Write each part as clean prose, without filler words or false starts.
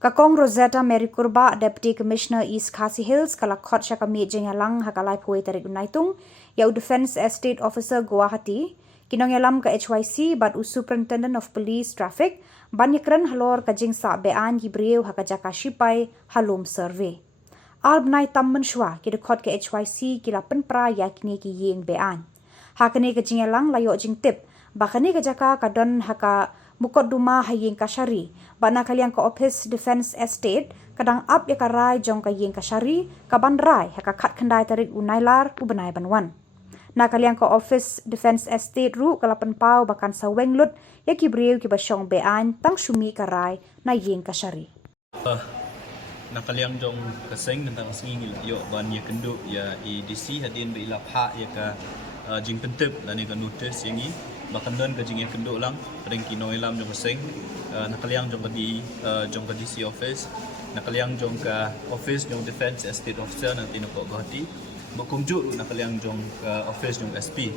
Kakong Rosetta Mary Kurba, Deputy Commissioner East Khasi Hills, kalakot siya kami jengalang hakalay puwi tarik unaitung, yau Defense Estate Officer Guwahati, kinongyalam ka HYC bat Superintendent of Police Traffic, banyakran halor ka jing sa bean gibriu hakajaka shipay halom survey. Albnay tamman shwa kidakot ka HYC kila penpra yakni ki ying bean. Hakani ka jengalang layo jing tip, bakani ka jaka kadon haka mukot duma haying kasyari, bana kaliang ka Office Defense Estate, kadang up ya karay jong kaying kasyari, kabandray haka kat kandai tarik unailar ubanay banwan. Na kaliang ka Office Defense Estate ru kalapan pau bakan sa wenglut, ya kibriw kibasyong bean tang syumi karay na ying kasyari. Nakaliang jong kaseng tentang singil yo ban ya kenduk ya EDC hadin be ilapha ya ka jing pentep dan ya notice yang ni bahkan don ke jing kenduk lang pering kino ilam jong kaseng nakaliang jong di jong ka DC office nakaliang jong ka office jong defense estate officer nanti nako gati bakumjuk nakaliang jong office jong SP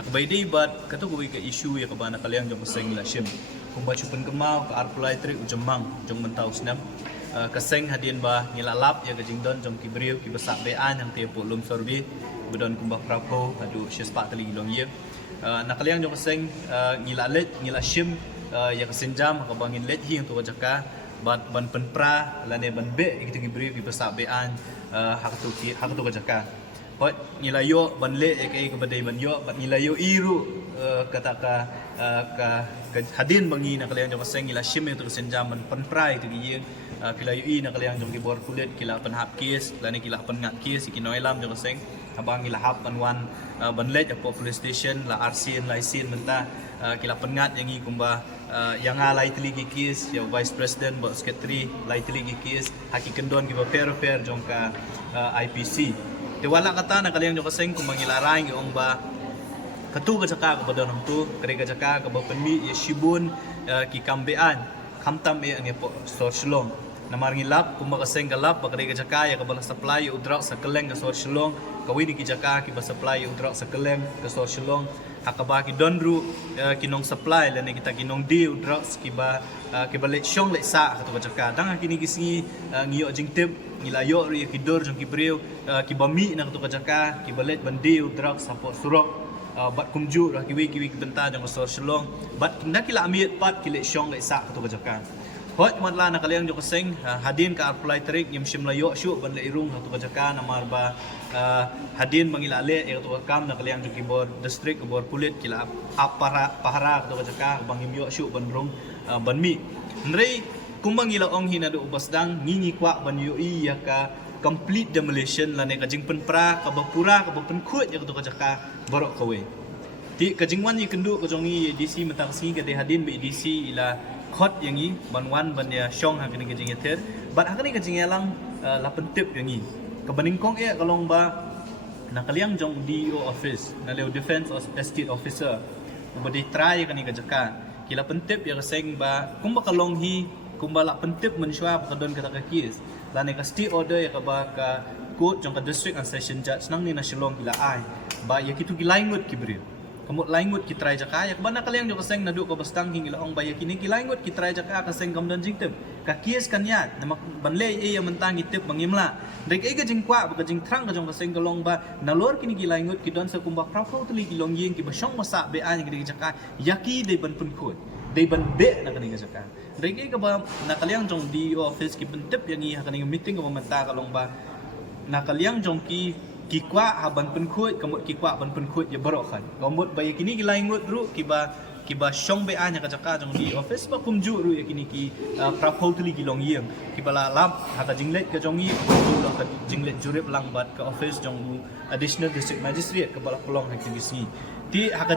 hak baidi bat katu ko ka issue ya ka ba nakaliang jong kaseng la shim kung ba chupen kemau ka arpulai trik ujemang jong mentau snap kaseng hadin ba ngilalap ya gajing don jom kibriu ki besak bean yang tiap lum sorbi budon kumbah prapo adu syespak tali long ye nakaliang jom kaseng ngilalet ngilashim ya kesenjam ka bangin let hi untuk jaka bat ban penpra lane ban be gitu kibriu ki besak bean hak tu jaka hot ngilayo ban le ke badai ban yo bat ngilayo iru kata ka hadin bangi nakaliang jom kaseng ngilashim itu kesenjam ban penpra itu gi kila UI nak kalian jom kibor kulit kila penhap kes lani kila pengat kes ikinoilam jom seng abang kila hap panwan banlet apo police station la RC la IC menta kila pengat yang i kumba yang alai teligi kes ya vice president bos secretary lai teligi kes haki kendon kiba fair jom ka IPC te wala kata nak kalian jom seng kumba ngilarang ong ba katu ka jaka ka badon tu kare ka jaka ka ba penmi ya shibun ki kambean kamtam ya ngi po sorslong namar ngilap kumba kaseng galap bakari ka jaka ya kabala supply udrak sa keleng ka sorslong kawini ki jaka ki ba supply udrak sa keleng ka sorslong hakaba ki donru kinong supply lene kita kinong di udrak ki ba let syong let sa ka jaka dang kini kisi ngiyo jingtip ngilayo ri ki dor jong ki breu ki ba mi na ka jaka ki balet bandi udrak sa po surok bat kumju ra kiwi benta jong sorslong bat nakila amiet pat ki let syong let sa ka jaka hot matla nakaliang jong kaseng hadin ka apply tarik yim shimlayo shu ban le irung tu kajaka namar ba hadin mangilale e tu kam nakaliang jong kibor district kibor pulit kila pahara tu kajaka bang yim shu ban rung ban mi nrei kumbang ila ong hina do basdang ngingi kwa ban UI ya ka complete demolition lane ka jing penpra ka bapura ka penkhut ya tu kajaka borok kawe ti ka jingwan yi kendu ka jong yi DC mentang si ka de hadin be DC ila khot yang ni banwan ban ya syong hak ni kejing yeter bat hak ni kejing yalang lapen tip yang ni kebaning kong e kalong ba nakaliang jong DO office na leo defense estate officer ubadi try kan ni kejaka kila pentip ya kaseng ba kung ba kalong hi kung ba la pentip mensyua pakadon kata kakis lane ka state order ya ka ba ka court jong ka district and session judge nang ni na shilong kila ai ba ya kitu gilaingut kibri kamut laingut ki try jaka yak bana kaliang jo kaseng nadu ka bastang hing ilaong baya kini ki laingut ki try jaka kaseng kamdan jingtep ka kies kanyat na banle e ya mentang itep bangimla dek e ga jingkwa ba jing trang ka jong kaseng kalong ba nalor kini ki laingut ki don sa kumba prafo tuli ki long yeng ki basyong masa be an ki jaka yaki de ban pun khut de ban be na kani jaka dek e ka ba na kaliang jong di office ki pentep yang i hakani meeting ka menta kalong ba na kaliang jong kikwa haban penkhut kamut kikwa ban penkhut ya barokan kamut baya kini gilaingut ru kiba syong be anya kajaka jong di office ba kumju ru ya kini ki prapotli gilong yeng kibala lap haka jinglet ka jong yi lo ka jinglet jurip lang bat ka office jong additional district magistrate ka bala pelong hakimisi ti haka